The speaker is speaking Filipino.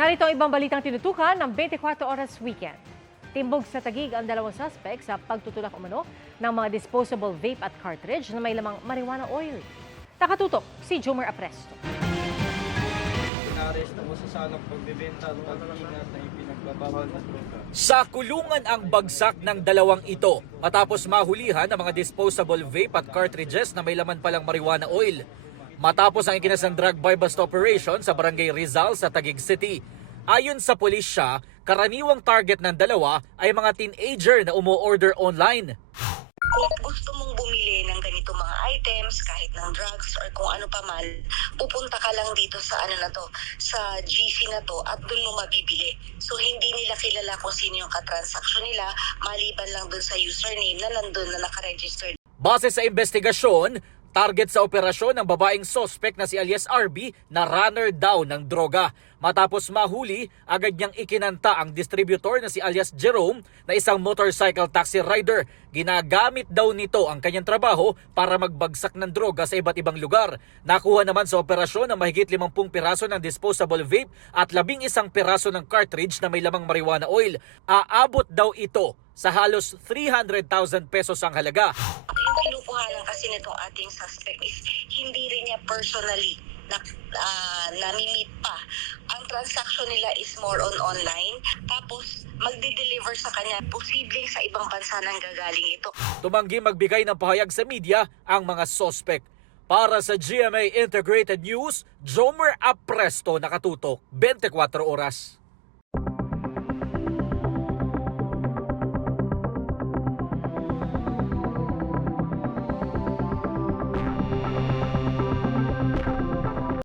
Narito ang ibang balitang tinutukan ng 24 Oras Weekend. Timbog sa Taguig ang dalawang suspect sa pagtutulak umano ng mga disposable vape at cartridge na may lamang marijuana oil. Nakatutok si Jomer Apresto. Inaresto mo sa sanang pagbebenta at pag-ingat na ipinagbabawal na droga. Sa kulungan ang bagsak ng dalawang ito matapos mahulihan ng mga disposable vape at cartridges na may laman palang marijuana oil. Matapos ang ikinasang drug buy bust operation sa Barangay Rizal sa Taguig City. Ayon sa pulisya, karaniwang target ng dalawa ay mga teenager na umu-order online. Kung gusto mong bumili ng ganito mga items, kahit ng drugs or kung ano pa man, pupunta ka lang dito sa sa GC na to at doon mo mabibili. So hindi nila kilala kung sino yung katransaksyon nila, maliban lang doon sa username na nandun na nakaregister. Base sa investigasyon, target sa operasyon ng babaeng suspect na si alias RB na runner daw ng droga. Matapos mahuli, agad niyang ikinanta ang distributor na si alias Jerome na isang motorcycle taxi rider. Ginagamit daw nito ang kanyang trabaho para magbagsak ng droga sa iba't ibang lugar. Nakuha naman sa operasyon na mahigit 50 piraso ng disposable vape at 11 piraso ng cartridge na may lamang marijuana oil. Aabot daw ito sa halos 300,000 pesos ang halaga. Yung kinukuhanan kasi nitong ating suspect is hindi rin niya personally nami-meet pa. Ang transaction nila is more on online. Tapos magde-deliver sa kanya, posibleng sa ibang bansa nang gagaling ito. Tumanggi magbigay ng pahayag sa media ang mga suspect. Para sa GMA Integrated News, Jomer Apresto, nakatutok 24 oras.